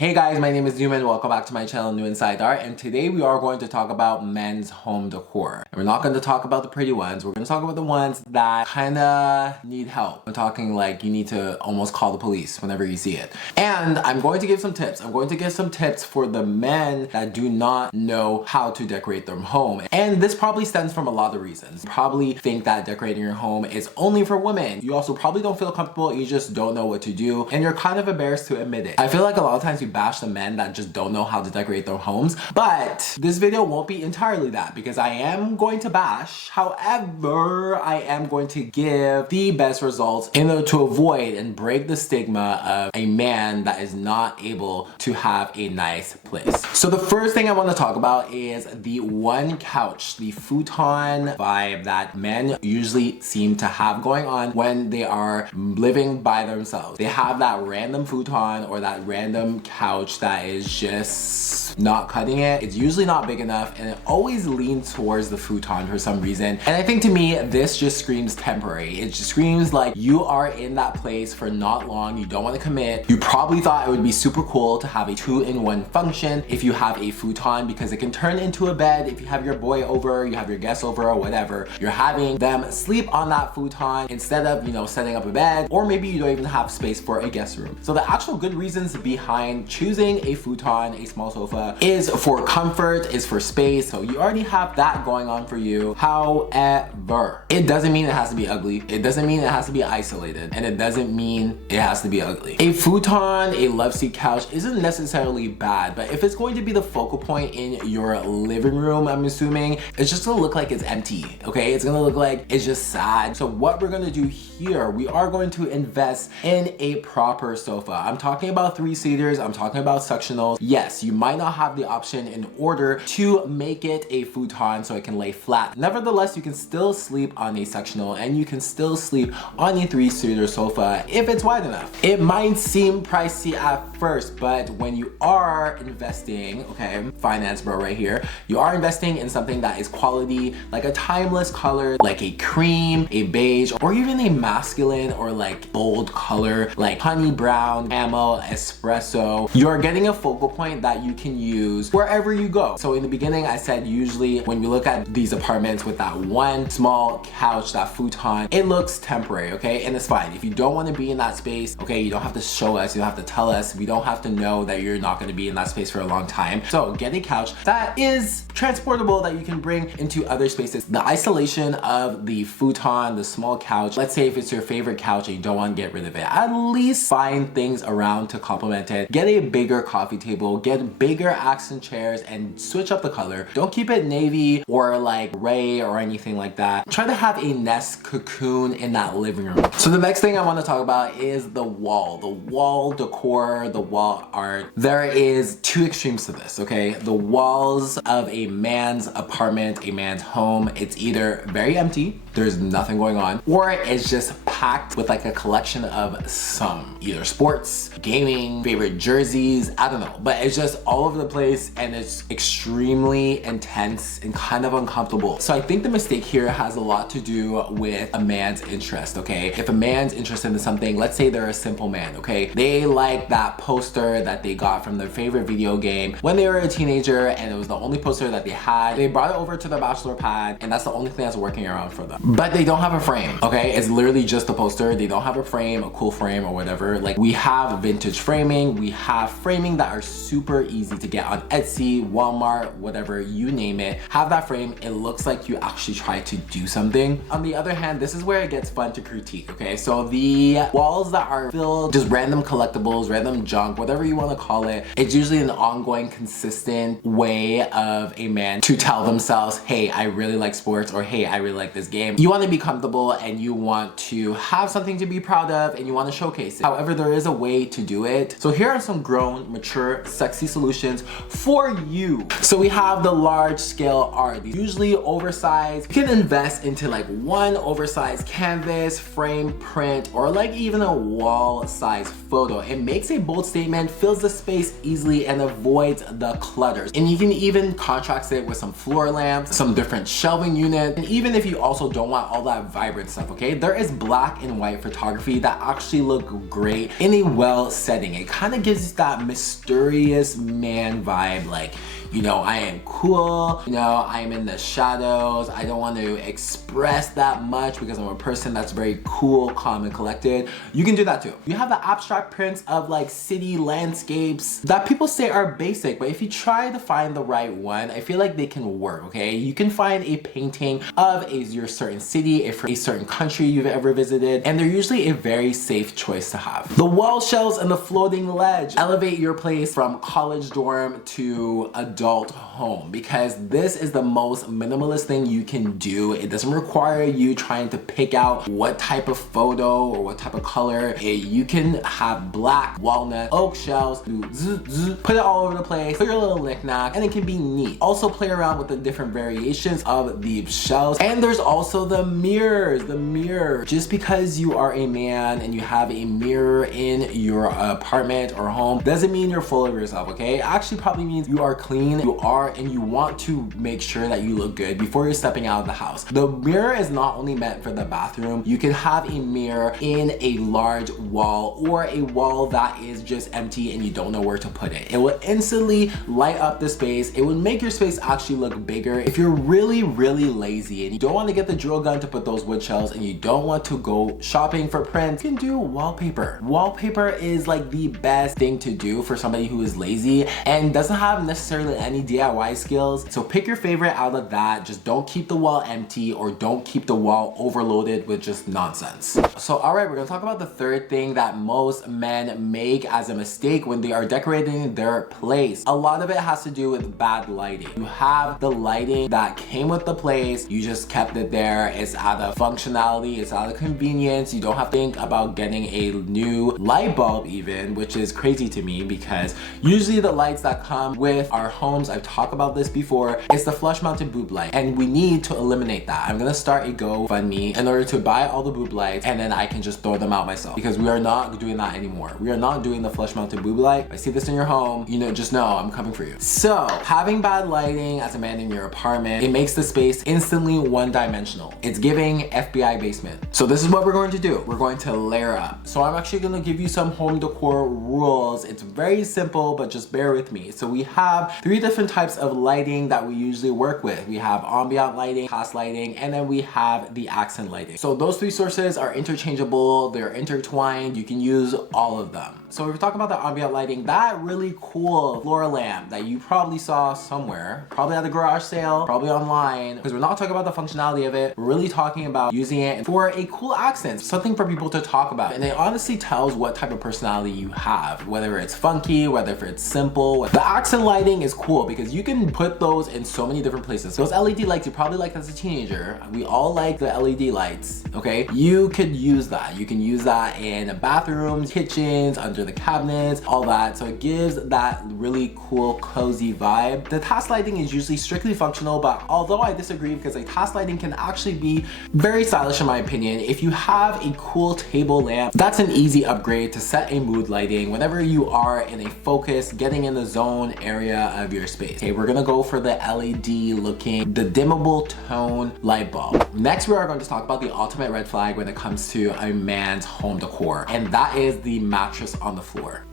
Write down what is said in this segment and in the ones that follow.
Hey guys, my name is Newman. Welcome back to my channel, New Inside Art, and today we are going to talk about men's home decor. And we're not going to talk about the pretty ones. We're going to talk about the ones that kind of need help. I'm talking like you need to almost call the police whenever you see it. And I'm going to give some tips. I'm going to give some tips for the men that do not know how to decorate their home. And this probably stems from a lot of reasons. You probably think that decorating your home is only for women. You also probably don't feel comfortable. You just don't know what to do. And you're kind of embarrassed to admit it. I feel like a lot of times we bash the men that just don't know how to decorate their homes, but this video won't be entirely that because I am going to bash. However, I am going to give the best results in order to avoid and break the stigma of a man that is not able to have a nice place. So the first thing I want to talk about is the one couch, the futon vibe that men usually seem to have going on when they are living by themselves. They have that random futon or that random couch that is just not cutting it. It's usually not big enough and it always leans towards the futon for some reason. And I think to me, this just screams temporary. It just screams like you are in that place for not long. You don't want to commit. You probably thought it would be super cool to have a 2-in-1 function if you have a futon because it can turn into a bed. If you have your boy over, you have your guests over or whatever, you're having them sleep on that futon instead of, setting up a bed, or maybe you don't even have space for a guest room. So the actual good reasons behind choosing a futon, a small sofa, is for comfort, is for space. So you already have that going on for you. However, it doesn't mean it has to be ugly. It doesn't mean it has to be isolated. And it doesn't mean it has to be ugly. A futon, a love seat couch isn't necessarily bad, but if it's going to be the focal point in your living room, I'm assuming, it's just gonna look like it's empty, okay? It's gonna look like it's just sad. So what we're gonna do here, we are going to invest in a proper sofa. I'm talking about 3-seaters, I'm talking about sectionals. Yes, you might not have the option in order to make it a futon so it can lay flat. Nevertheless, you can still sleep on a sectional and you can still sleep on a 3-seater sofa if it's wide enough. It might seem pricey at first, but when you are investing, okay, finance bro right here, you are investing in something that is quality, like a timeless color, like a cream, a beige, or even a masculine or like bold color, like honey brown, camel, espresso. You're getting a focal point that you can use wherever you go. So in the beginning, I said usually when we look at these apartments with that one small couch, that futon, it looks temporary, okay? And it's fine. If you don't want to be in that space, okay, you don't have to show us, you don't have to tell us, we don't have to know that you're not going to be in that space for a long time. So get a couch that is transportable, that you can bring into other spaces. The isolation of the futon, the small couch, let's say if it's your favorite couch and you don't want to get rid of it, at least find things around to complement it. Get a bigger coffee table, get bigger accent chairs and switch up the color. Don't keep it navy or like gray or anything like that. Try to have a nest cocoon in that living room. So the next thing I want to talk about is the wall decor, the wall art. There is 2 extremes to this, okay? The walls of a man's apartment, a man's home, it's either very empty, there's nothing going on, or it's just packed with like a collection of some either sports, gaming, favorite jerseys, I don't know, but it's just all over the place and it's extremely intense and kind of uncomfortable. So I think the mistake here has a lot to do with a man's interest, okay? If a man's interested in something, let's say they're a simple man, okay? They like that poster that they got from their favorite video game when they were a teenager and it was the only poster that they had. They brought it over to their bachelor pad and that's the only thing that's working around for them. But they don't have a frame, okay? It's literally just a poster. They don't have a frame, a cool frame or whatever. Like we have vintage framing, we have framing that are super easy to get on Etsy, Walmart, whatever, you name it. Have that frame, it looks like you actually try to do something. On the other hand, this is where it gets fun to critique, okay? So the walls that are filled, just random collectibles, random junk, whatever you want to call it, it's usually an ongoing, consistent way of a man to tell themselves, hey, I really like sports, or hey, I really like this game. You want to be comfortable and you want to have something to be proud of and you want to showcase it. However, there is a way to do it. So here are some grown, mature, sexy solutions for you. So we have the large scale art. These usually oversized. You can invest into like one oversized canvas, frame, print, or like even a wall size photo. It makes a bold statement, fills the space easily, and avoids the clutters. And you can even contrast it with some floor lamps, some different shelving units, and even if you also don't want all that vibrant stuff, okay? There is black and white photography that actually look great in a well setting. It kind of gives gives that mysterious man vibe, like, you know, I am cool, you know, I am in the shadows, I don't want to express that much because I'm a person that's very cool, calm, and collected. You can do that too. You have the abstract prints of like city landscapes that people say are basic, but if you try to find the right one, I feel like they can work, okay? You can find a painting of your certain city, a certain country you've ever visited, and they're usually a very safe choice to have. The wall shelves and the floating ledge elevate your place from college dorm to adult home, because this is the most minimalist thing you can do. It doesn't require you trying to pick out what type of photo or what type of color. You can have black, walnut, oak shelves, put it all over the place, put your little knickknack, and it can be neat. Also play around with the different variations of the shelves. And there's also the mirrors. The mirror. Just because you are a man and you have a mirror in your apartment or home doesn't mean you're full of yourself, okay? It actually probably means you are clean, you are, and you want to make sure that you look good before you're stepping out of the house. The mirror is not only meant for the bathroom. You can have a mirror in a large wall or a wall that is just empty and you don't know where to put it. It will instantly light up the space. It will make your space actually look bigger. If you're really lazy and you don't want to get the drill gun to put those wood shelves and you don't want to go shopping for prints, you can do wallpaper. Wallpaper is like the best thing to do for somebody who is lazy and doesn't have necessarily any DIY skills. So pick your favorite out of that. Just don't keep the wall empty or don't keep the wall overloaded with just nonsense. So alright, we're gonna talk about the third thing that most men make as a mistake when they are decorating their place. A lot of it has to do with bad lighting. You have the lighting that came with the place, you just kept it there. It's out of functionality, it's out of convenience. You don't have to think about getting a new light bulb even, which is crazy to me because usually the lights that come with our homes, I've talked about this before, it's the flush mounted boob light, and we need to eliminate that. I'm gonna start a GoFundMe in order to buy all the boob lights, and then I can just throw them out myself, because we are not doing that anymore. We are not doing the flush mounted boob light. If I see this in your home, you know, just know I'm coming for you. So having bad lighting as a man in your apartment, it makes the space instantly one-dimensional. It's giving FBI basement. So this is what we're going to do. We're going to layer up. So I'm actually gonna give you some home decor rules. It's very simple, but just bear with me. So we have 3 different types of lighting that we usually work with. We have ambient lighting, cast lighting, and then we have the accent lighting. So those 3 sources are interchangeable, they're intertwined, you can use all of them. So if we talk about the ambient lighting, that really cool floor lamp that you probably saw somewhere, probably at a garage sale, probably online, because we're not talking about the functionality of it, we're really talking about using it for a cool accent, something for people to talk about. And it honestly tells what type of personality you have, whether it's funky, whether it's simple. The accent lighting is cool because you can put those in so many different places. Those LED lights you probably liked as a teenager, we all like the LED lights, okay? You could use that. You can use that in bathrooms, kitchens, under the cabinets, all that. So it gives that really cool, cozy vibe. The task lighting is usually strictly functional, but although I disagree because like task lighting can actually be very stylish in my opinion. If you have a cool table lamp, that's an easy upgrade to set a mood lighting whenever you are in a focus, getting in the zone area of your space. Okay, we're gonna go for the LED looking, the dimmable tone light bulb. Next, we are going to talk about the ultimate red flag when it comes to a man's home decor, and that is the mattress on the floor.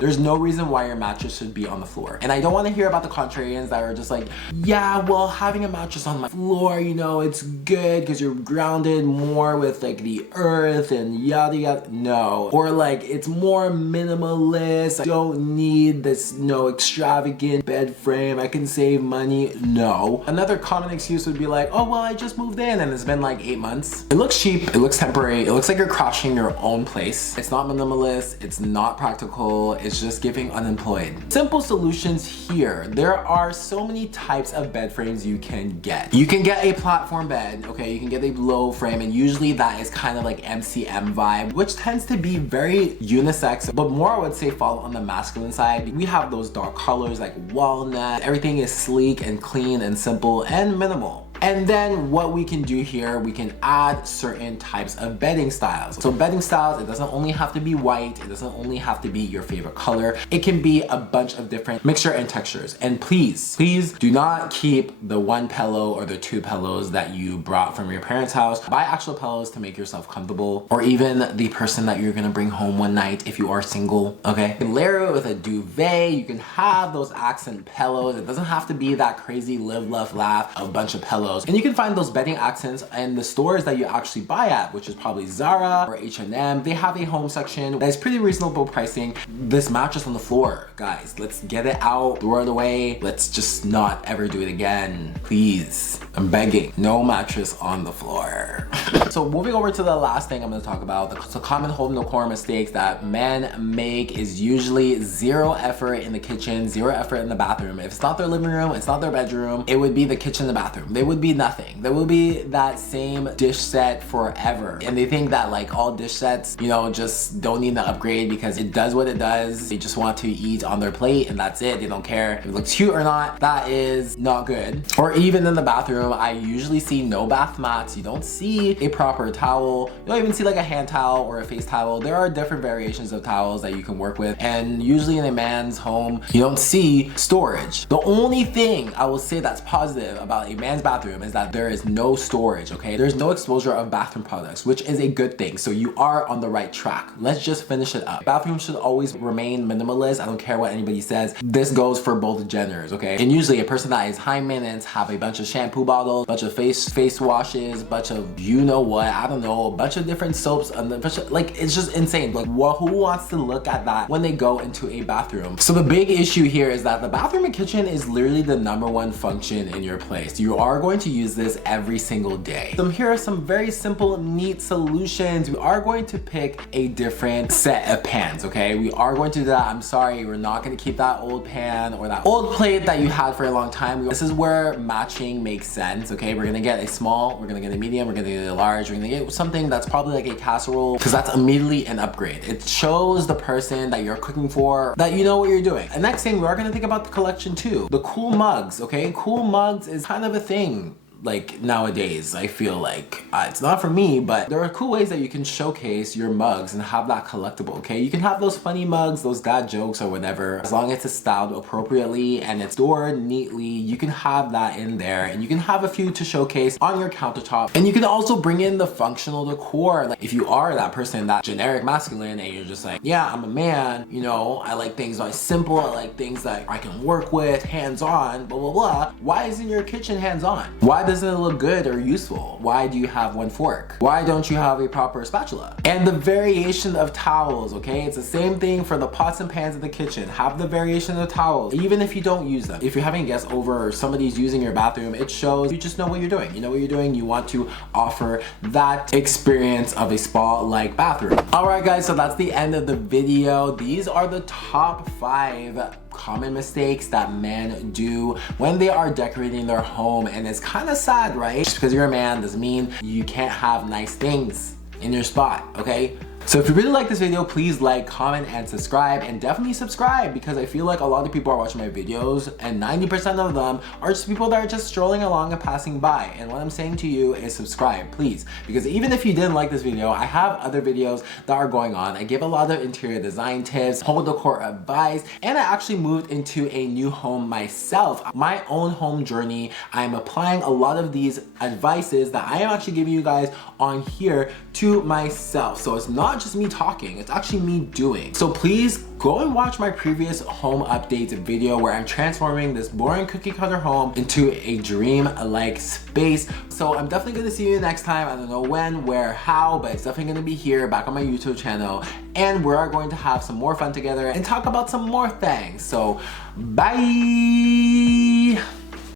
There's no reason why your mattress should be on the floor. And I don't want to hear about the contrarians that are just like, yeah, well, having a mattress on my floor, you know, it's good because you're grounded more with like the earth and yada yada. No. Or like, it's more minimalist. I don't need this, no extravagant bed frame. I can save money. No. Another common excuse would be like, oh, well, I just moved in and it's been like 8 months. It looks cheap. It looks temporary. It looks like you're crashing your own place. It's not minimalist. It's not practical. It's just giving unemployed. Simple solutions here. There are so many types of bed frames you can get. You can get a platform bed, okay? You can get a low frame, and usually that is kind of like MCM vibe, which tends to be very unisex, but more I would say fall on the masculine side. We have those dark colors like walnut. Everything is sleek and clean and simple and minimal. And then what we can do here, we can add certain types of bedding styles. So bedding styles, it doesn't only have to be white, it doesn't only have to be your favorite color. It can be a bunch of different mixture and textures. And please do not keep the one pillow or the two pillows that you brought from your parents' house. Buy actual pillows to make yourself comfortable, or even the person that you're gonna bring home one night if you are single, okay? You can layer it with a duvet, you can have those accent pillows. It doesn't have to be that crazy live, love, laugh, a bunch of pillows. And you can find those bedding accents in the stores that you actually buy at, which is probably Zara or H&M. They have a home section that is pretty reasonable pricing. This mattress on the floor, guys, let's get it out, throw it away. Let's just not ever do it again. Please, I'm begging, no mattress on the floor. So moving over to the last thing I'm gonna talk about, the common home decor mistakes that men make is usually zero effort in the kitchen, zero effort in the bathroom. If it's not their living room, it's not their bedroom, it would be the kitchen and the bathroom. They would be nothing. There will be that same dish set forever. And they think that like all dish sets, you know, just don't need to upgrade because it does what it does. They just want to eat on their plate and that's it. They don't care if it looks cute or not. That is not good. Or even in the bathroom, I usually see no bath mats. You don't see a proper towel. You don't even see like a hand towel or a face towel. There are different variations of towels that you can work with. And usually in a man's home, you don't see storage. The only thing I will say that's positive about a man's bathroom is that there is no storage, okay? There's no exposure of bathroom products, which is a good thing. So you are on the right track. Let's just finish it up. Bathroom should always remain minimalist. I don't care what anybody says. This goes for both genders, okay? And usually a person that is high maintenance have a bunch of shampoo bottles, bunch of face washes, bunch of you know what, I don't know, a bunch of different soaps, and a bunch of, like, it's just insane. Like, who wants to look at that when they go into a bathroom? So the big issue here is that the bathroom and kitchen is literally the #1 function in your place. You are going to use this every single day. So here are some very simple, neat solutions. We are going to pick a different set of pans, okay? We are going to do that. I'm sorry, we're not going to keep that old pan or that old plate that you had for a long time. This is where matching makes sense, okay? We're gonna get a small, we're gonna get a medium, we're gonna get a large, we're gonna get something that's probably like a casserole, because that's immediately an upgrade. It shows the person that you're cooking for that you know what you're doing. And next thing, we are gonna think about the collection too. The cool mugs, okay? Cool mugs is kind of a thing. Like nowadays, I feel like it's not for me, but there are cool ways that you can showcase your mugs and have that collectible, okay? You can have those funny mugs, those dad jokes or whatever, as long as it's styled appropriately and it's stored neatly, you can have that in there, and you can have a few to showcase on your countertop. And you can also bring in the functional decor. Like if you are that person, that generic masculine, and you're just like, yeah, I'm a man, you know, I like things that are simple, I like things that I can work with, hands-on, blah, blah, blah. Why isn't your kitchen hands-on? Why doesn't it look good or useful? Why do you have one fork? Why don't you have a proper spatula? And the variation of towels, okay? It's the same thing for the pots and pans in the kitchen. Have the variation of towels, even if you don't use them. If you're having guests over or somebody's using your bathroom, it shows you just know what you're doing. You know what you're doing. You want to offer that experience of a spa-like bathroom. All right, guys, so that's the end of the video. These are the top 5 common mistakes that men do when they are decorating their home, and it's kind of sad, right? Just because you're a man doesn't mean you can't have nice things in your spot, okay? So if you really like this video, please like, comment, and subscribe, and definitely subscribe, because I feel like a lot of people are watching my videos and 90% of them are just people that are just strolling along and passing by. And what I'm saying to you is subscribe, please, because even if you didn't like this video, I have other videos that are going on. I give a lot of interior design tips, home decor advice, and I actually moved into a new home myself. My own home journey, I'm applying a lot of these advices that I am actually giving you guys on here to myself. So it's not just me talking, it's actually me doing. So please go and watch my previous home updates video where I'm transforming this boring cookie cutter home into a dream-like space. So I'm definitely gonna see you next time. I don't know when, where, how, but it's definitely gonna be here back on my YouTube channel, and we are going to have some more fun together and talk about some more things. So bye.